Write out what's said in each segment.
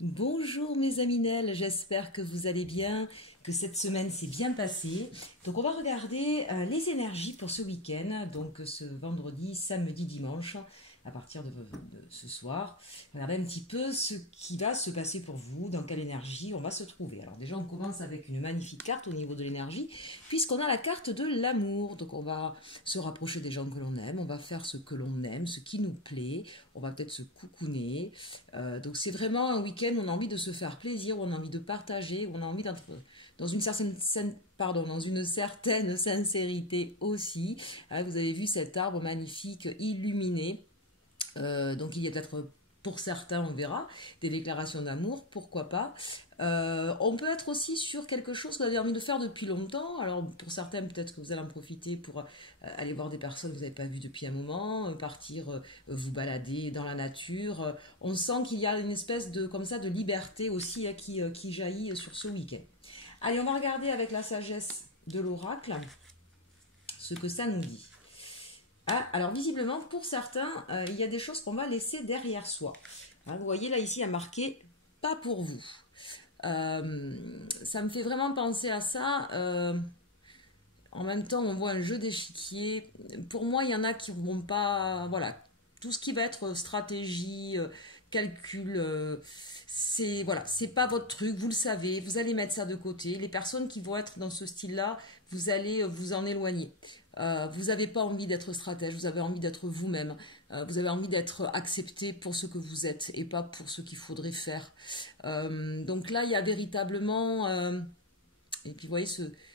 Bonjour mes aminelles, j'espère que vous allez bien, que cette semaine s'est bien passée. Donc on va regarder les énergies pour ce week-end, donc ce vendredi, samedi, dimanche, à partir de ce soir. Regardez un petit peu ce qui va se passer pour vous, dans quelle énergie on va se trouver. Alors déjà on commence avec une magnifique carte au niveau de l'énergie, puisqu'on a la carte de l'amour. Donc on va se rapprocher des gens que l'on aime, on va faire ce que l'on aime, ce qui nous plaît, on va peut-être se coucouner. Donc c'est vraiment un week-end où on a envie de se faire plaisir, où on a envie de partager, où on a envie d'être dans une certaine sincérité aussi. Vous avez vu cet arbre magnifique illuminé. Donc il y a peut-être pour certains, on verra, des déclarations d'amour, pourquoi pas. On peut être aussi sur quelque chose que vous avez envie de faire depuis longtemps. Alors pour certains, peut-être que vous allez en profiter pour aller voir des personnes que vous n'avez pas vues depuis un moment, partir vous balader dans la nature. On sent qu'il y a une espèce de, comme ça, de liberté aussi qui jaillit sur ce week-end. Allez, on va regarder avec la sagesse de l'oracle ce que ça nous dit. Ah, alors visiblement, pour certains, il y a des choses qu'on va laisser derrière soi. Vous voyez là, ici, il y a marqué « pas pour vous ». Ça me fait vraiment penser à ça. En même temps, on voit un jeu d'échiquier. Pour moi, il y en a qui ne vont pas... Voilà, tout ce qui va être stratégie, calcul, c'est pas votre truc, vous le savez, vous allez mettre ça de côté. Les personnes qui vont être dans ce style-là, vous allez vous en éloigner. Vous n'avez pas envie d'être stratège, vous avez envie d'être vous-même, vous avez envie d'être accepté pour ce que vous êtes et pas pour ce qu'il faudrait faire. Donc là, il y a véritablement... et puis vous voyez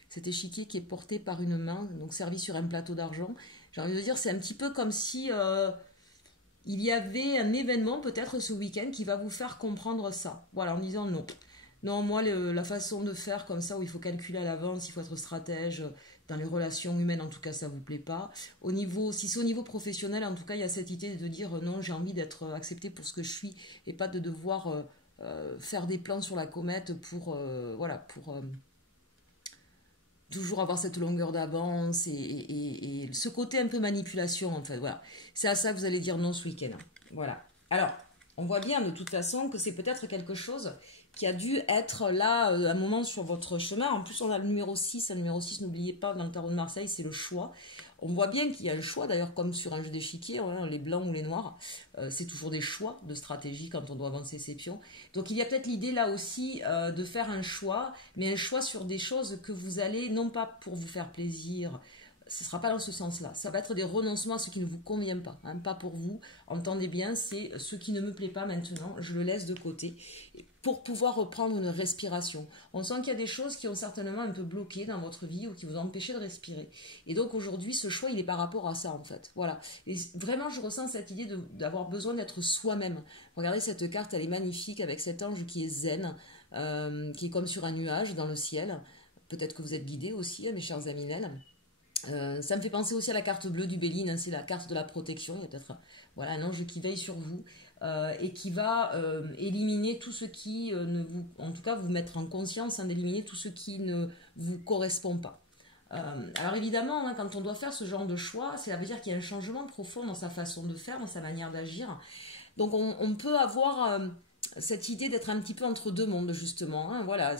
cet échiquier qui est porté par une main, donc servi sur un plateau d'argent. J'ai envie de dire, c'est un petit peu comme si il y avait un événement peut-être ce week-end qui va vous faire comprendre ça. Voilà, en disant non. Non, moi, la façon de faire comme ça, où il faut calculer à l'avance, il faut être stratège, dans les relations humaines, en tout cas, ça ne vous plaît pas. Si c'est au niveau professionnel, en tout cas, il y a cette idée de dire non, j'ai envie d'être accepté pour ce que je suis et pas de devoir faire des plans sur la comète pour toujours avoir cette longueur d'avance et ce côté un peu manipulation, en fait. Voilà. C'est à ça que vous allez dire non ce week-end. Voilà. Alors, on voit bien de toute façon que c'est peut-être quelque chose qui a dû être là un moment sur votre chemin. En plus, on a le numéro 6. Le numéro 6, n'oubliez pas, dans le tarot de Marseille, c'est le choix. On voit bien qu'il y a un choix, d'ailleurs, comme sur un jeu d'échiquier, hein, les blancs ou les noirs. C'est toujours des choix de stratégie quand on doit avancer ses pions. Donc, il y a peut-être l'idée là aussi de faire un choix, mais un choix sur des choses que vous allez, non pas pour vous faire plaisir, ce ne sera pas dans ce sens-là. Ça va être des renoncements à ce qui ne vous convient pas. Hein, pas pour vous. Entendez bien, c'est ce qui ne me plaît pas maintenant, je le laisse de côté pour pouvoir reprendre une respiration. On sent qu'il y a des choses qui ont certainement un peu bloqué dans votre vie ou qui vous ont empêché de respirer. Et donc aujourd'hui, ce choix, il est par rapport à ça en fait. Voilà. Et vraiment, je ressens cette idée d'avoir besoin d'être soi-même. Regardez cette carte, elle est magnifique avec cet ange qui est zen, qui est comme sur un nuage dans le ciel. Peut-être que vous êtes guidés aussi, mes chers aminelles. Ça me fait penser aussi à la carte bleue du Béline, hein, c'est la carte de la protection. Il y a peut-être un ange qui veille sur vous et qui va éliminer tout ce qui en tout cas vous mettre en conscience, hein, d'éliminer tout ce qui ne vous correspond pas. Alors évidemment, hein, quand on doit faire ce genre de choix, ça veut dire qu'il y a un changement profond dans sa façon de faire, dans sa manière d'agir. Donc on peut avoir cette idée d'être un petit peu entre deux mondes justement. Hein, voilà,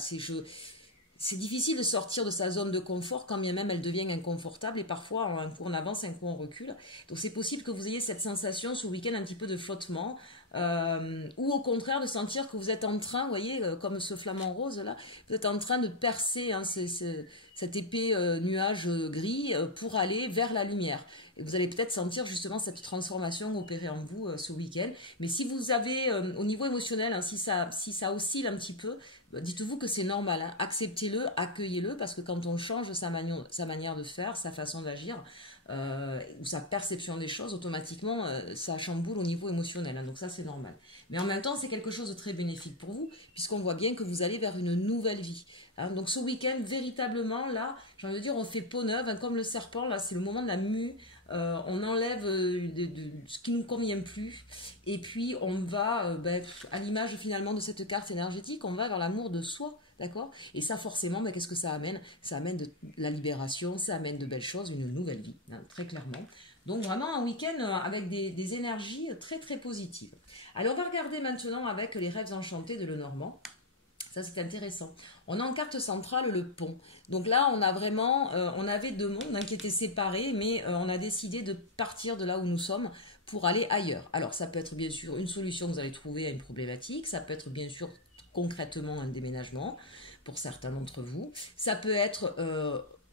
c'est difficile de sortir de sa zone de confort quand bien même elle devient inconfortable et parfois un coup on avance, un coup on recule. Donc c'est possible que vous ayez cette sensation ce week-end un petit peu de flottement ou au contraire de sentir que vous êtes en train, vous voyez, comme ce flamant rose là, vous êtes en train de percer cette épais nuage gris pour aller vers la lumière. Et vous allez peut-être sentir justement cette transformation opérer en vous ce week-end. Mais si vous avez au niveau émotionnel, hein, si ça oscille un petit peu, dites-vous que c'est normal, hein. Acceptez-le, accueillez-le, parce que quand on change sa manière de faire, sa façon d'agir, ou sa perception des choses, automatiquement, ça chamboule au niveau émotionnel, hein. Donc ça, c'est normal. Mais en même temps, c'est quelque chose de très bénéfique pour vous, puisqu'on voit bien que vous allez vers une nouvelle vie. Hein. Donc ce week-end, véritablement, là, j'ai envie de dire, on fait peau neuve, hein, comme le serpent, là, c'est le moment de la mue. On enlève ce qui ne nous convient plus et puis on va à l'image finalement de cette carte énergétique, on va vers l'amour de soi, d'accord? Et ça forcément, qu'est-ce que ça amène? Ça amène de la libération, ça amène de belles choses, une nouvelle vie, hein, très clairement. Donc vraiment un week-end avec des énergies très très positives. Alors on va regarder maintenant avec les rêves enchantés de Lenormand. Ça, c'est intéressant. On a en carte centrale le pont. Donc là, on a vraiment, on avait deux mondes qui étaient séparés, mais on a décidé de partir de là où nous sommes pour aller ailleurs. Alors, ça peut être bien sûr une solution que vous allez trouver à une problématique. Ça peut être bien sûr concrètement un déménagement pour certains d'entre vous. Ça peut être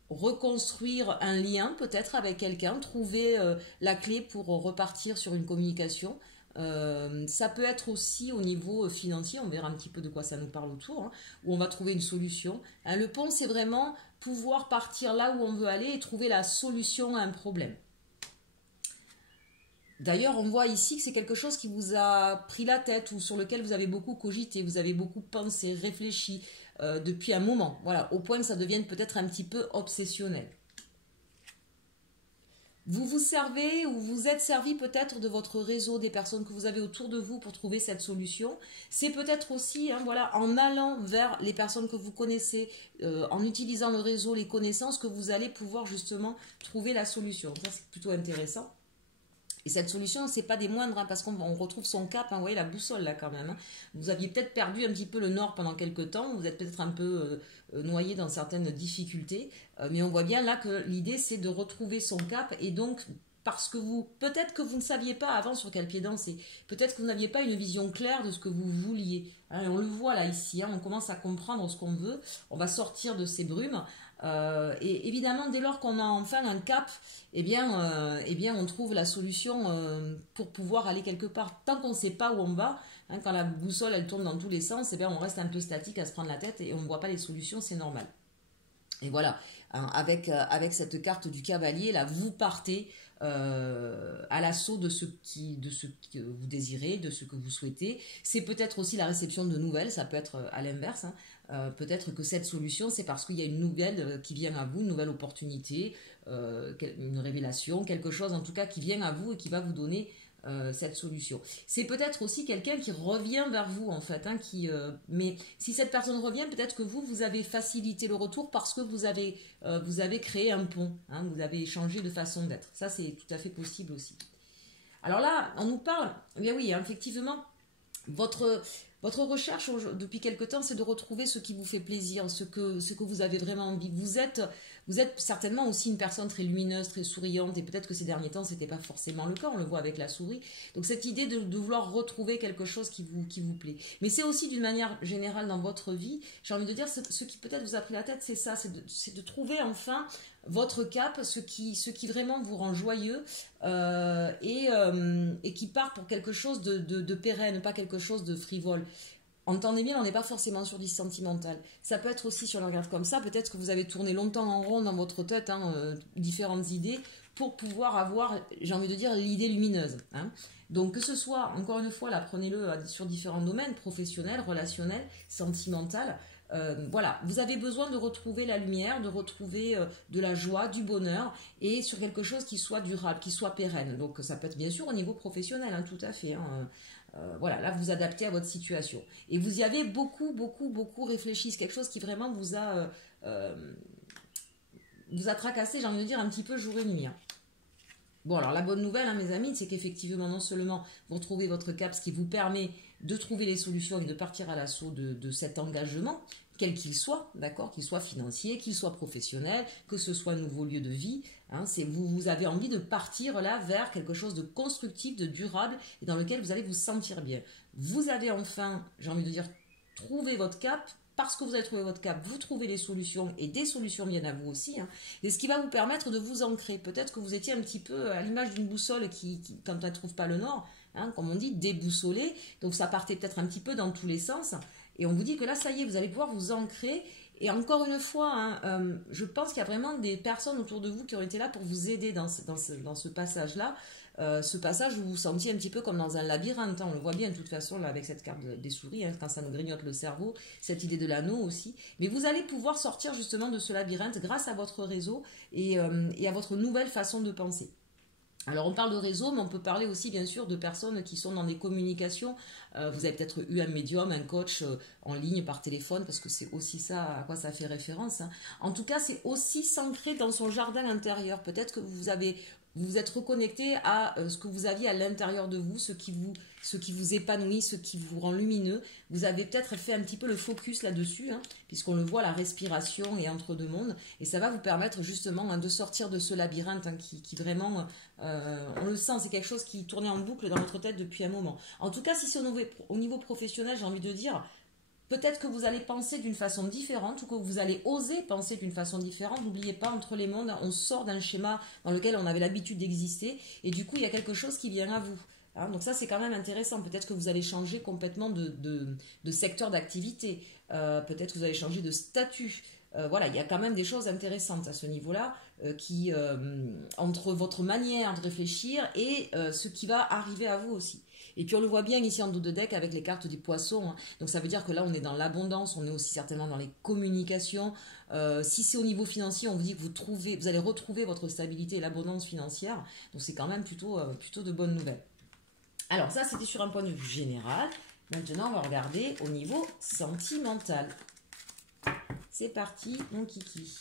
reconstruire un lien peut-être avec quelqu'un, trouver la clé pour repartir sur une communication. Ça peut être aussi au niveau financier, on verra un petit peu de quoi ça nous parle autour, où on va trouver une solution. Le pont, c'est vraiment pouvoir partir là où on veut aller et trouver la solution à un problème. D'ailleurs, on voit ici que c'est quelque chose qui vous a pris la tête ou sur lequel vous avez beaucoup cogité, vous avez beaucoup pensé, réfléchi depuis un moment. Voilà, au point que ça devienne peut-être un petit peu obsessionnel. Vous vous servez ou vous êtes servi peut-être de votre réseau, des personnes que vous avez autour de vous pour trouver cette solution. C'est peut-être aussi voilà, en allant vers les personnes que vous connaissez, en utilisant le réseau, les connaissances, que vous allez pouvoir justement trouver la solution. Ça, c'est plutôt intéressant. Et cette solution, c'est pas des moindres, parce qu'on retrouve son cap, vous voyez la boussole là quand même. Vous aviez peut-être perdu un petit peu le nord pendant quelques temps, vous êtes peut-être un peu noyé dans certaines difficultés, mais on voit bien là que l'idée c'est de retrouver son cap, et donc parce que peut-être que vous ne saviez pas avant sur quel pied danser, peut-être que vous n'aviez pas une vision claire de ce que vous vouliez. Et on le voit là ici, on commence à comprendre ce qu'on veut, on va sortir de ces brumes. Et évidemment, dès lors qu'on a enfin un cap, eh bien, on trouve la solution pour pouvoir aller quelque part. Tant qu'on ne sait pas où on va, quand la boussole elle tourne dans tous les sens, eh bien, on reste un peu statique à se prendre la tête et on ne voit pas les solutions, c'est normal. Et voilà, avec cette carte du cavalier, là, vous partez à l'assaut de ce que vous désirez, de ce que vous souhaitez. C'est peut-être aussi la réception de nouvelles, ça peut être à l'inverse. Peut-être que cette solution, c'est parce qu'il y a une nouvelle qui vient à vous, une nouvelle opportunité, une révélation, quelque chose en tout cas qui vient à vous et qui va vous donner cette solution. C'est peut-être aussi quelqu'un qui revient vers vous en fait, mais si cette personne revient, peut-être que vous avez facilité le retour parce que vous avez créé un pont, vous avez échangé de façon d'être. Ça, c'est tout à fait possible aussi. Alors là, on nous parle, eh bien oui, effectivement, votre recherche depuis quelque temps, c'est de retrouver ce qui vous fait plaisir, ce que vous avez vraiment envie. Vous êtes certainement aussi une personne très lumineuse, très souriante, et peut-être que ces derniers temps, ce n'était pas forcément le cas, on le voit avec la souris. Donc cette idée de vouloir retrouver quelque chose qui vous plaît. Mais c'est aussi d'une manière générale dans votre vie, j'ai envie de dire, ce qui peut-être vous a pris la tête, c'est ça, c'est de trouver enfin votre cap, ce qui vraiment vous rend joyeux et qui part pour quelque chose de pérenne, pas quelque chose de frivole. Entendez bien, on n'est pas forcément sur du sentimental. Ça peut être aussi, si on le regarde comme ça, peut-être que vous avez tourné longtemps en rond dans votre tête, différentes idées, pour pouvoir avoir, j'ai envie de dire, l'idée lumineuse. Donc que ce soit, encore une fois, là, prenez-le sur différents domaines, professionnels, relationnels, sentimental. Voilà, vous avez besoin de retrouver la lumière, de retrouver de la joie, du bonheur, et sur quelque chose qui soit durable, qui soit pérenne. Donc ça peut être bien sûr au niveau professionnel, tout à fait. Voilà, là vous adaptez à votre situation. Et vous y avez beaucoup, beaucoup, beaucoup réfléchi. C'est quelque chose qui vraiment vous a tracassé, j'ai envie de dire, un petit peu jour et nuit. Bon, alors la bonne nouvelle, mes amis, c'est qu'effectivement, non seulement vous retrouvez votre cap, ce qui vous permet de trouver les solutions et de partir à l'assaut de cet engagement, quel qu'il soit, d'accord, qu'il soit financier, qu'il soit professionnel, que ce soit un nouveau lieu de vie, vous avez envie de partir là vers quelque chose de constructif, de durable et dans lequel vous allez vous sentir bien. Vous avez enfin, j'ai envie de dire, trouvé votre cap. Parce que vous avez trouvé votre cap, vous trouvez les solutions et des solutions viennent à vous aussi. Et ce qui va vous permettre de vous ancrer. Peut-être que vous étiez un petit peu à l'image d'une boussole qui quand elle ne trouve pas le nord, comme on dit, déboussolée. Donc ça partait peut-être un petit peu dans tous les sens. Et on vous dit que là, ça y est, vous allez pouvoir vous ancrer. Et encore une fois, je pense qu'il y a vraiment des personnes autour de vous qui ont été là pour vous aider dans ce passage-là. Ce passage où vous vous sentiez un petit peu comme dans un labyrinthe. On le voit bien de toute façon là, avec cette carte des souris, quand ça nous grignote le cerveau, cette idée de l'anneau aussi. Mais vous allez pouvoir sortir justement de ce labyrinthe grâce à votre réseau et à votre nouvelle façon de penser. Alors on parle de réseau, mais on peut parler aussi bien sûr de personnes qui sont dans des communications. Vous avez peut-être eu un médium, un coach en ligne par téléphone, parce que c'est aussi ça à quoi ça fait référence. En tout cas, c'est aussi s'ancrer dans son jardin intérieur. Peut-être que vous avez vous vous êtes reconnecté à ce que vous aviez à l'intérieur de vous, ce qui vous épanouit, ce qui vous rend lumineux. Vous avez peut-être fait un petit peu le focus là-dessus, hein, puisqu'on le voit, la respiration et entre deux mondes. Et ça va vous permettre justement hein, de sortir de ce labyrinthe hein, qui vraiment, on le sent, c'est quelque chose qui tournait en boucle dans votre tête depuis un moment. En tout cas, si c'est au niveau professionnel, j'ai envie de dire, peut-être que vous allez penser d'une façon différente ou que vous allez oser penser d'une façon différente. N'oubliez pas, entre les mondes, on sort d'un schéma dans lequel on avait l'habitude d'exister et du coup, il y a quelque chose qui vient à vous. Hein, donc ça, c'est quand même intéressant. Peut-être que vous allez changer complètement de secteur d'activité. Peut-être que vous allez changer de statut. Voilà, il y a quand même des choses intéressantes à ce niveau-là entre votre manière de réfléchir et ce qui va arriver à vous aussi. Et puis on le voit bien ici en dos de deck avec les cartes des poissons. Hein. Donc ça veut dire que là on est dans l'abondance, on est aussi certainement dans les communications. Si c'est au niveau financier, on vous dit que vous allez retrouver votre stabilité et l'abondance financière. Donc c'est quand même plutôt de bonnes nouvelles. Alors ça c'était sur un point de vue général. Maintenant on va regarder au niveau sentimental. C'est parti mon kiki.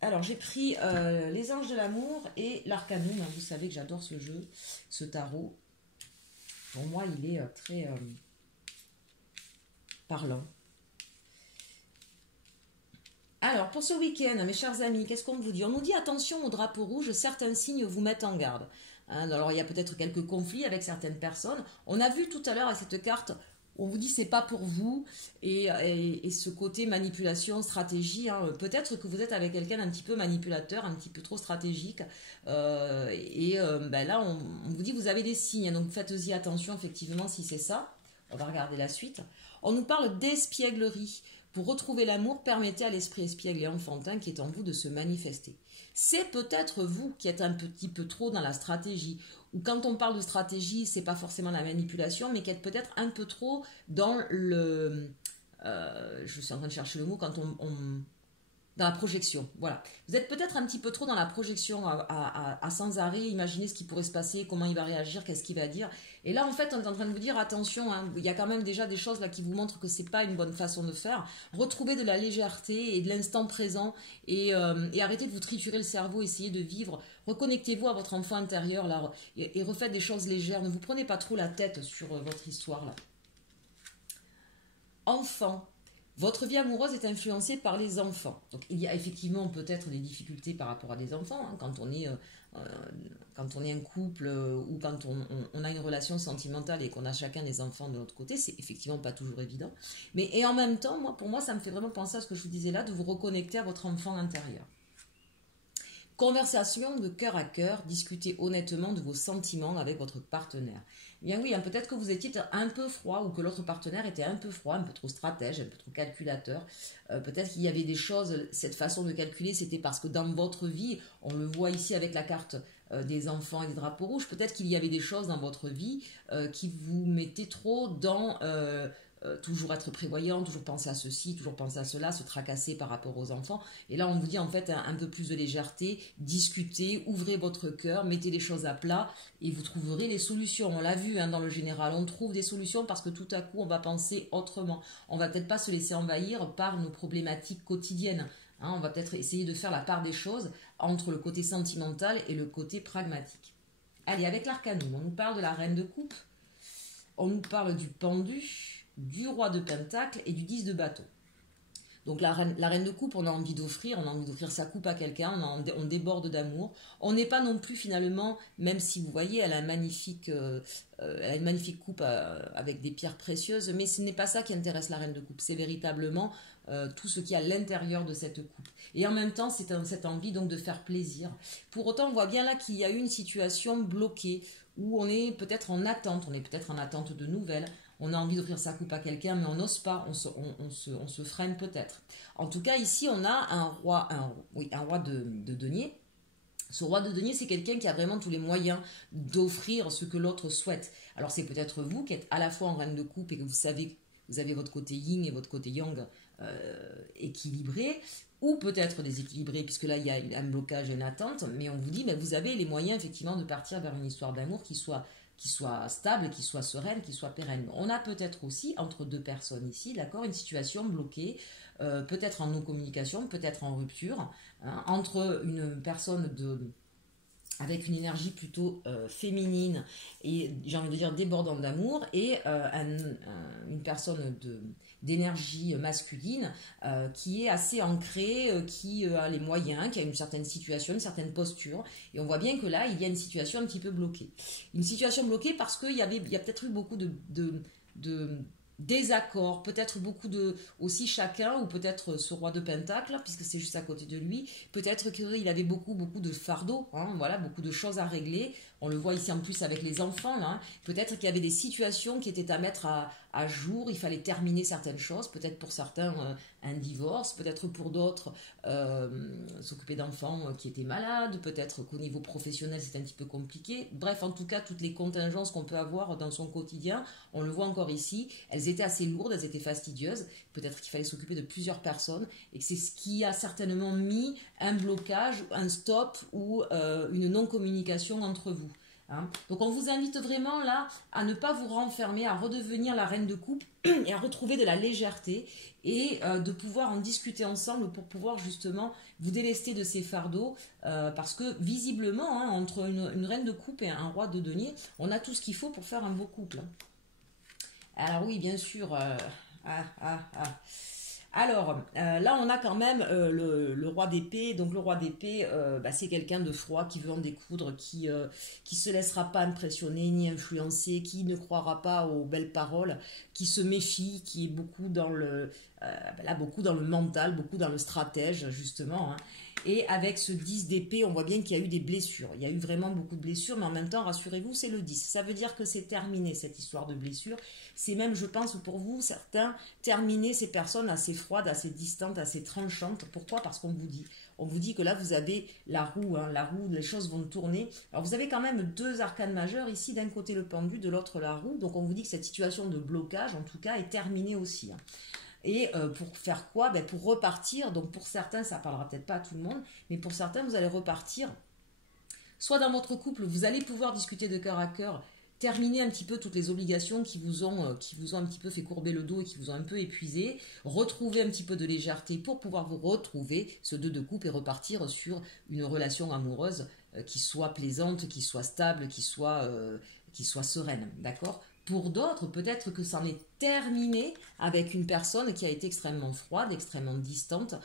Alors j'ai pris les anges de l'amour et l'arcanum. Vous savez que j'adore ce jeu, ce tarot. Pour moi il est très parlant. Alors pour ce week-end, mes chers amis, qu'est-ce qu'on vous dit? On nous dit attention au drapeau rouge, certains signes vous mettent en garde. Hein, alors il y a peut-être quelques conflits avec certaines personnes. On a vu tout à l'heure à cette carte, on vous dit c'est pas pour vous et ce côté manipulation, stratégie, hein, peut-être que vous êtes avec quelqu'un un petit peu manipulateur, un petit peu trop stratégique là on vous dit vous avez des signes, donc faites-y attention effectivement si c'est ça. On va regarder la suite. On nous parle d'espièglerie. Pour retrouver l'amour, permettez à l'esprit espiègle et enfantin qui est en vous de se manifester. C'est peut-être vous qui êtes un petit peu trop dans la stratégie. Ou quand on parle de stratégie, c'est pas forcément la manipulation, mais qui êtes peut-être un peu trop dans le... je suis en train de chercher le mot, quand dans la projection, voilà. Vous êtes peut-être un petit peu trop dans la projection à sans arrêt, imaginez ce qui pourrait se passer, comment il va réagir, qu'est-ce qu'il va dire. Et là, en fait, on est en train de vous dire, attention, hein, il y a quand même déjà des choses là qui vous montrent que c'est pas une bonne façon de faire. Retrouvez de la légèreté et de l'instant présent et arrêtez de vous triturer le cerveau, essayez de vivre. Reconnectez-vous à votre enfant intérieur là, et refaites des choses légères. Ne vous prenez pas trop la tête sur votre histoire là. Enfant. Votre vie amoureuse est influencée par les enfants. Donc il y a effectivement peut-être des difficultés par rapport à des enfants, hein, quand on est un couple ou quand on a une relation sentimentale et qu'on a chacun des enfants de l'autre côté, c'est effectivement pas toujours évident. Et en même temps, pour moi, ça me fait vraiment penser à ce que je vous disais là, de vous reconnecter à votre enfant intérieur. Conversation de cœur à cœur, discutez honnêtement de vos sentiments avec votre partenaire. Bien oui, hein, peut-être que vous étiez un peu froid ou que l'autre partenaire était un peu froid, un peu trop stratège, un peu trop calculateur. Peut-être qu'il y avait des choses, cette façon de calculer, c'était parce que dans votre vie, on le voit ici avec la carte des enfants et des drapeaux rouges, peut-être qu'il y avait des choses dans votre vie qui vous mettaient trop dans... toujours être prévoyant, toujours penser à ceci, toujours penser à cela, se tracasser par rapport aux enfants. Et là, on vous dit en fait un peu plus de légèreté, discutez, ouvrez votre cœur, mettez les choses à plat et vous trouverez les solutions. On l'a vu hein, dans le général, on trouve des solutions parce que tout à coup, on va penser autrement. On va peut-être pas se laisser envahir par nos problématiques quotidiennes. Hein, on va peut-être essayer de faire la part des choses entre le côté sentimental et le côté pragmatique. Allez, avec l'arcanum, on nous parle de la reine de coupe, on nous parle du pendu, du roi de pentacle et du 10 de bâton. Donc la reine de coupe, on a envie d'offrir sa coupe à quelqu'un, on déborde d'amour. On n'est pas non plus finalement, même si vous voyez, elle a une magnifique coupe avec des pierres précieuses, mais ce n'est pas ça qui intéresse la reine de coupe, c'est véritablement tout ce qui est à l'intérieur de cette coupe. Et en même temps, c'est cette envie donc de faire plaisir. Pour autant, on voit bien là qu'il y a eu une situation bloquée, où on est peut-être en attente, de nouvelles. On a envie d'offrir sa coupe à quelqu'un, mais on n'ose pas, on se freine peut-être. En tout cas, ici, on a un roi de denier. Ce roi de denier, c'est quelqu'un qui a vraiment tous les moyens d'offrir ce que l'autre souhaite. Alors, c'est peut-être vous qui êtes à la fois en reine de coupe et que vous savez que vous avez votre côté yin et votre côté yang équilibré, ou peut-être déséquilibré, puisque là, il y a un blocage, une attente, mais on vous dit, mais vous avez les moyens, effectivement, de partir vers une histoire d'amour qui soit stable, qui soit sereine, qui soit pérenne. On a peut-être aussi, entre deux personnes ici, d'accord, une situation bloquée, peut-être en non-communication, peut-être en rupture, hein, entre une personne avec une énergie plutôt féminine et j'ai envie de dire débordante d'amour et une personne d'énergie masculine qui est assez ancrée, qui a les moyens, qui a une certaine situation, une certaine posture. Et on voit bien que là, il y a une situation un petit peu bloquée. Une situation bloquée parce qu'il y a peut-être eu beaucoup de désaccords, peut-être beaucoup aussi chacun, ou peut-être ce roi de Pentacle, puisque c'est juste à côté de lui, peut-être qu'il avait beaucoup de fardeaux, hein, voilà, beaucoup de choses à régler. On le voit ici en plus avec les enfants, là, hein. Peut-être qu'il y avait des situations qui étaient à mettre à jour, il fallait terminer certaines choses, peut-être pour certains un divorce, peut-être pour d'autres s'occuper d'enfants qui étaient malades, peut-être qu'au niveau professionnel c'est un petit peu compliqué. Bref, en tout cas, toutes les contingences qu'on peut avoir dans son quotidien, on le voit encore ici, elles étaient assez lourdes, elles étaient fastidieuses, peut-être qu'il fallait s'occuper de plusieurs personnes, et que c'est ce qui a certainement mis un blocage, un stop ou une non-communication entre vous. Hein. Donc on vous invite vraiment là à ne pas vous renfermer, à redevenir la reine de coupe et à retrouver de la légèreté et de pouvoir en discuter ensemble pour pouvoir justement vous délester de ces fardeaux parce que visiblement hein, entre une reine de coupe et un roi de denier, on a tout ce qu'il faut pour faire un beau couple. Alors oui, bien sûr. Alors, là, on a quand même le roi d'épée. Donc, le roi d'épée, c'est quelqu'un de froid qui veut en découdre, qui se laissera pas impressionner ni influencer, qui ne croira pas aux belles paroles, qui se méfie, qui est beaucoup dans beaucoup dans le mental, beaucoup dans le stratège, justement. Hein. Et avec ce 10 d'épée, on voit bien qu'il y a eu des blessures. Il y a eu vraiment beaucoup de blessures, mais en même temps, rassurez-vous, c'est le 10. Ça veut dire que c'est terminé, cette histoire de blessures. C'est même, je pense, pour vous, certains, terminer ces personnes assez froides, assez distantes, assez tranchantes. Pourquoi? Parce qu'on vous dit que là, vous avez la roue, hein, les choses vont tourner. Alors, vous avez quand même deux arcanes majeures, ici, d'un côté le pendu, de l'autre la roue. Donc, on vous dit que cette situation de blocage, en tout cas, est terminée aussi. Hein. Et pour faire quoi? Pour repartir, donc pour certains, ça ne parlera peut-être pas à tout le monde, mais pour certains, vous allez repartir. Soit dans votre couple, vous allez pouvoir discuter de cœur à cœur, terminer un petit peu toutes les obligations qui vous ont un petit peu fait courber le dos et qui vous ont un peu épuisé, retrouver un petit peu de légèreté pour pouvoir vous retrouver ce 2 de coupe et repartir sur une relation amoureuse qui soit plaisante, qui soit stable, qui soit sereine, d'accord? Pour d'autres, peut-être que ça en est terminé avec une personne qui a été extrêmement froide, extrêmement distante,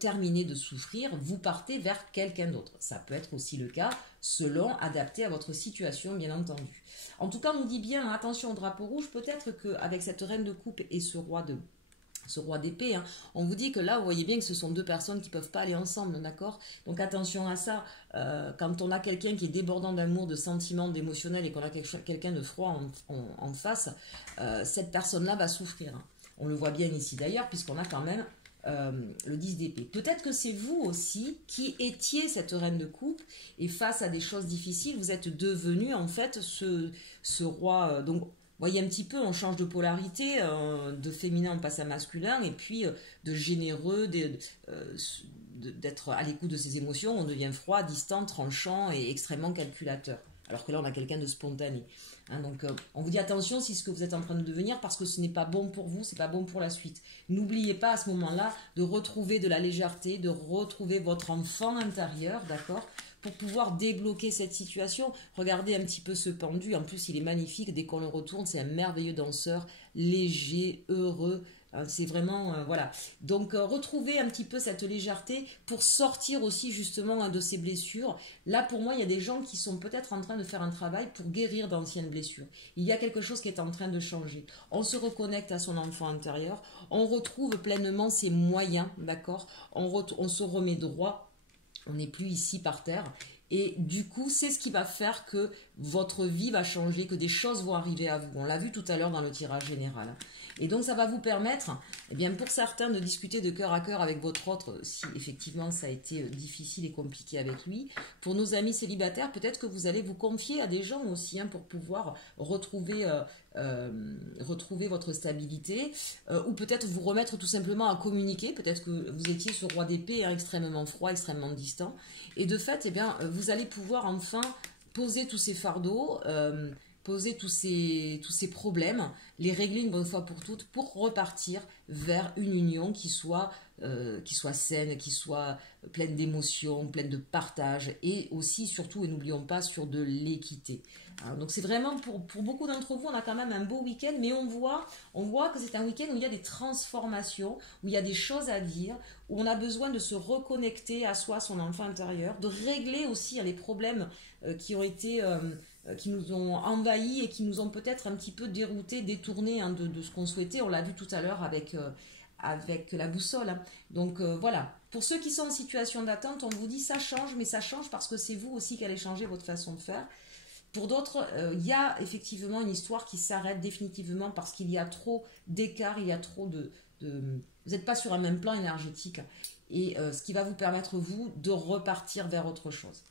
terminée de souffrir, vous partez vers quelqu'un d'autre. Ça peut être aussi le cas, selon, adapté à votre situation, bien entendu. En tout cas, on nous dit bien, attention au drapeau rouge, peut-être qu'avec cette reine de coupe et ce roi d'épée, hein, on vous dit que là, vous voyez bien que ce sont deux personnes qui ne peuvent pas aller ensemble, d'accord? Donc attention à ça, quand on a quelqu'un qui est débordant d'amour, de sentiments, d'émotionnel et qu'on a quelqu'un de froid en face, cette personne-là va souffrir. Hein. On le voit bien ici d'ailleurs, puisqu'on a quand même le 10 d'épée. Peut-être que c'est vous aussi qui étiez cette reine de coupe et face à des choses difficiles, vous êtes devenu en fait ce roi. Donc, voyez un petit peu, on change de polarité, de féminin on passe à masculin, et puis de généreux, d'être à l'écoute de ses émotions, on devient froid, distant, tranchant et extrêmement calculateur. Alors que là, on a quelqu'un de spontané. Hein, donc, on vous dit attention si ce que vous êtes en train de devenir, parce que ce n'est pas bon pour vous, c'est pas bon pour la suite. N'oubliez pas à ce moment-là de retrouver de la légèreté, de retrouver votre enfant intérieur, d'accord, pour pouvoir débloquer cette situation. Regardez un petit peu ce pendu, en plus il est magnifique, dès qu'on le retourne, c'est un merveilleux danseur, léger, heureux, c'est vraiment, voilà. Donc, retrouvez un petit peu cette légèreté pour sortir aussi justement de ces blessures. Là, pour moi, il y a des gens qui sont peut-être en train de faire un travail pour guérir d'anciennes blessures. Il y a quelque chose qui est en train de changer. On se reconnecte à son enfant intérieur, on retrouve pleinement ses moyens, d'accord, on se remet droit. On n'est plus ici par terre. Et du coup, c'est ce qui va faire que votre vie va changer, que des choses vont arriver à vous. On l'a vu tout à l'heure dans le tirage général. Et donc, ça va vous permettre, eh bien, pour certains, de discuter de cœur à cœur avec votre autre, si effectivement ça a été difficile et compliqué avec lui. Pour nos amis célibataires, peut-être que vous allez vous confier à des gens aussi, hein, pour pouvoir retrouver votre stabilité, ou peut-être vous remettre tout simplement à communiquer. Peut-être que vous étiez ce roi d'épée, hein, extrêmement froid, extrêmement distant. Et de fait, eh bien, vous allez pouvoir enfin poser tous ces fardeaux poser tous ces problèmes, les régler une bonne fois pour toutes pour repartir vers une union qui soit saine, qui soit pleine d'émotions, pleine de partage et aussi, surtout, et n'oublions pas, sur de l'équité. Alors, donc c'est vraiment, pour beaucoup d'entre vous, on a quand même un beau week-end, mais on voit que c'est un week-end où il y a des transformations, où il y a des choses à dire, où on a besoin de se reconnecter à soi, son enfant intérieur, de régler aussi les problèmes qui ont été... qui nous ont envahis et qui nous ont peut-être un petit peu déroutés, détournés de ce qu'on souhaitait. On l'a vu tout à l'heure avec la boussole. Hein. Donc voilà, pour ceux qui sont en situation d'attente, on vous dit ça change, mais ça change parce que c'est vous aussi qui allez changer votre façon de faire. Pour d'autres, il y a effectivement une histoire qui s'arrête définitivement parce qu'il y a trop d'écart, il y a trop vous n'êtes pas sur un même plan énergétique. Et ce qui va vous permettre, vous, de repartir vers autre chose.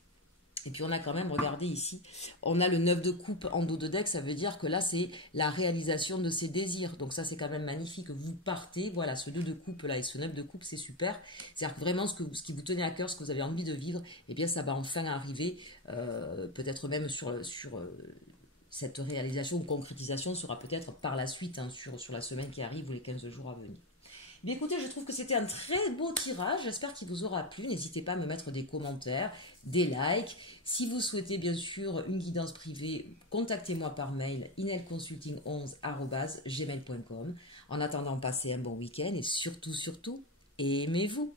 Et puis on a quand même, regardez ici, on a le 9 de coupe en dos de deck, ça veut dire que là c'est la réalisation de ses désirs. Donc ça c'est quand même magnifique, vous partez, voilà, ce 2 de coupe là et ce 9 de coupe c'est super. C'est-à-dire que vraiment ce qui vous tenait à cœur, ce que vous avez envie de vivre, eh bien ça va enfin arriver, peut-être même sur cette réalisation ou concrétisation sera peut-être par la suite, hein, sur la semaine qui arrive ou les 15 jours à venir. Bien écoutez, je trouve que c'était un très beau tirage, j'espère qu'il vous aura plu, n'hésitez pas à me mettre des commentaires, des likes, si vous souhaitez bien sûr une guidance privée, contactez-moi par mail inelconsulting11@gmail.com. En attendant, passez un bon week-end et surtout, aimez-vous.